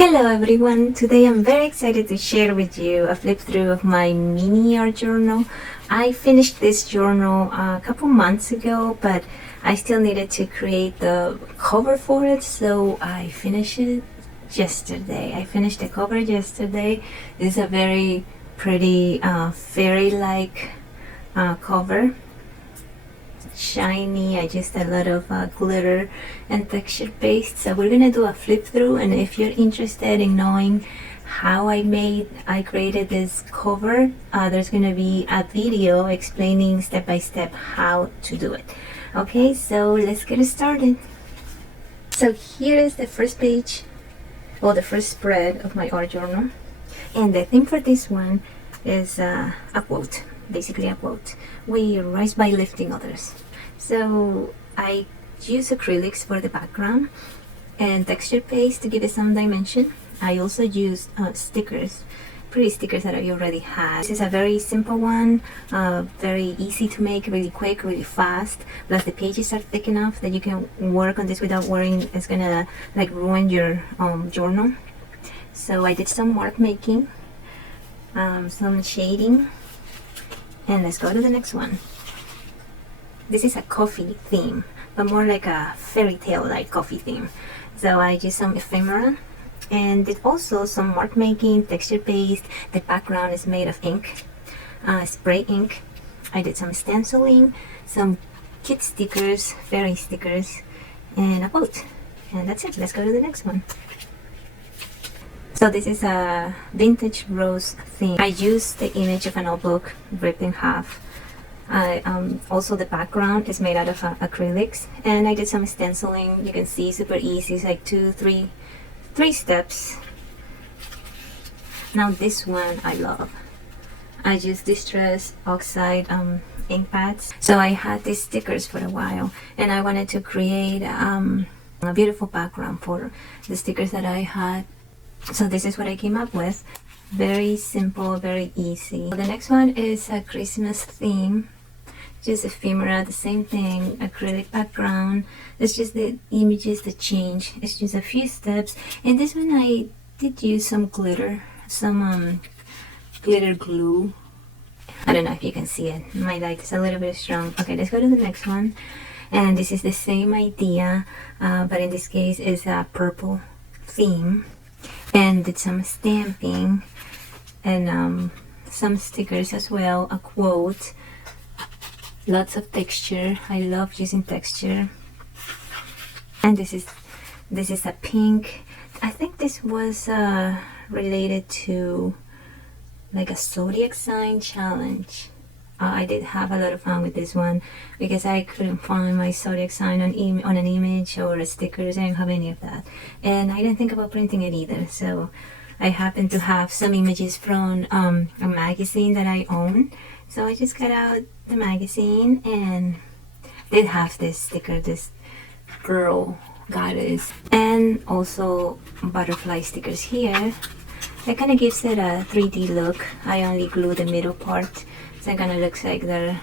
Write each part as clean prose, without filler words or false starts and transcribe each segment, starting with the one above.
Hello everyone, today I'm very excited to share with you a flip through of my mini art journal. I finished this journal a couple months ago, but I still needed to create the cover for it, so I finished it yesterday. I finished the cover yesterday. This is a very pretty fairy-like cover. Shiny. I used a lot of glitter and texture paste, so we're gonna do a flip through, and if you're interested in knowing how I created this cover, there's gonna be a video explaining step by step how to do it. Okay, so let's get started. So here is the first page, or the first spread of my art journal, and the theme for this one is a quote. Basically a quote: we rise by lifting others. So I use acrylics for the background and texture paste to give it some dimension. I also use stickers, pretty stickers that I already had. This is a very simple one, very easy to make, really quick, really fast. Plus the pages are thick enough that you can work on this without worrying it's gonna like ruin your journal. So I did some mark making, some shading, and let's go to the next one. This is a coffee theme, but more like a fairy tale like coffee theme. So I used some ephemera and did also some mark making, texture paste. The background is made of ink, spray ink. I did some stenciling, some cute stickers, fairy stickers, and a quote. And that's it. Let's go to the next one. So this is a vintage rose theme. I used the image of a notebook ripped in half. Also the background is made out of acrylics, and I did some stenciling. You can see super easy. It's like three steps. Now this one I love. I use Distress Oxide ink pads. So I had these stickers for a while, and I wanted to create a beautiful background for the stickers that I had. So this is what I came up with. Very simple, very easy. The next one is a Christmas theme. Just ephemera, the same thing, acrylic background. It's just the images that change. It's just a few steps. And this one I did use some glitter, some glitter glue. I don't know if you can see it. My light is a little bit strong. Okay, let's go to the next one. And this is the same idea, but in this case it's a purple theme. And did some stamping and some stickers as well, a quote, lots of texture. I love using texture. And this is a pink. I think this was related to like a zodiac sign challenge. I did have a lot of fun with this one because I couldn't find my zodiac sign on an image or a stickers. I didn't have any of that, and I didn't think about printing it either. So I happened to have some images from a magazine that I own. So I just got out the magazine and did have this sticker, this girl goddess, and also butterfly stickers here. That kind of gives it a 3D look. I only glue the middle part, so it kind of looks like they're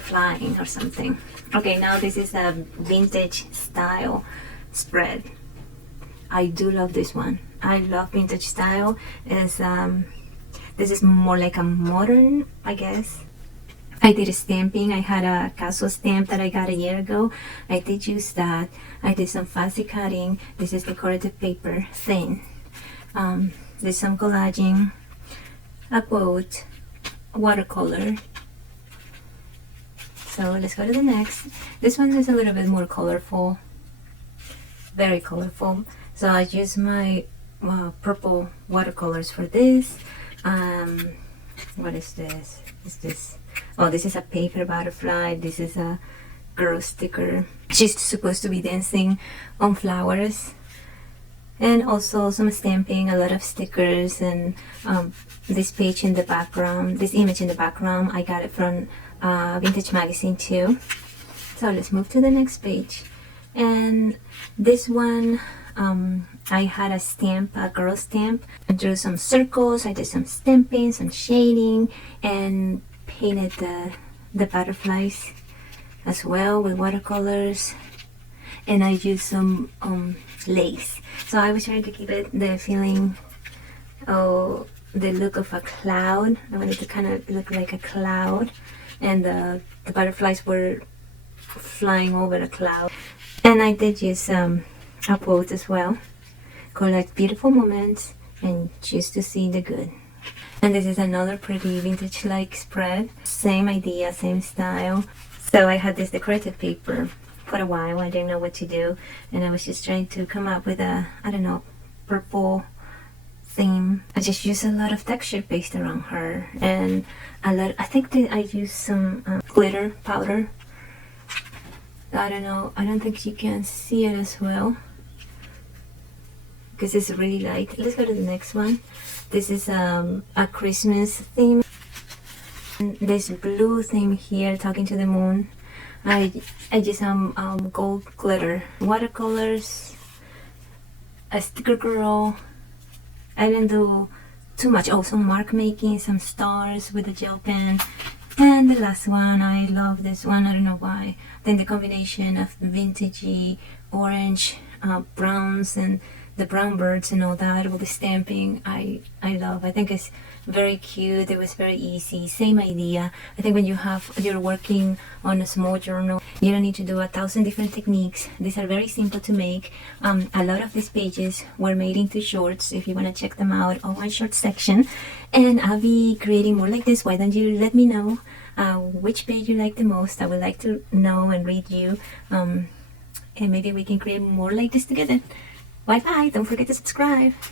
flying or something. Okay, now this is a vintage style spread. I do love this one. I love vintage style. This is more like a modern, I guess. I did a stamping. I had a castle stamp that I got a year ago. I did use that. I did some fancy cutting. This is decorative paper, thin. There's some collaging, a quote, watercolor. So let's go to the next. This one is a little bit more colorful, very colorful. So I use my purple watercolors for this. What is this? Oh, this is a paper butterfly. This is a girl sticker. She's supposed to be dancing on flowers. And also some stamping, a lot of stickers, and this page in the background, this image in the background, I got it from Vintage Magazine too. So let's move to the next page. And this one, I had a stamp, a girl stamp. I drew some circles, I did some stamping, some shading, and painted the butterflies as well with watercolors. and I used some lace. So I was trying to keep it the feeling, oh, the look of a cloud. I wanted to kind of look like a cloud, and the butterflies were flying over the cloud. And I did use a quote as well, collect beautiful moments and choose to see the good. And this is another pretty vintage-like spread. Same idea, same style. So I had this decorative paper for a while. I didn't know what to do, and I was just trying to come up with a, I don't know, purple theme. I just used a lot of texture paste around her, and I think that I used some glitter powder. I don't know, I don't think you can see it as well because it's really light. Let's go to the next one. This is a Christmas theme. And this blue theme here, talking to the moon. I just gold glitter, watercolors, a sticker girl. I didn't do too much. Also mark making, some stars with a gel pen. And the last one, I love this one, I don't know why. Then the combination of vintagey orange browns and the brown birds and all that, all the stamping, I love. I think it's very cute. It was very easy. Same idea. I think when you're working on a small journal, you don't need to do 1,000 different techniques. These are very simple to make. A lot of these pages were made into shorts, if you want to check them out on my short section. And I'll be creating more like this. Why don't you let me know which page you like the most? I would like to know and read you, and maybe we can create more like this together. Bye bye, don't forget to subscribe.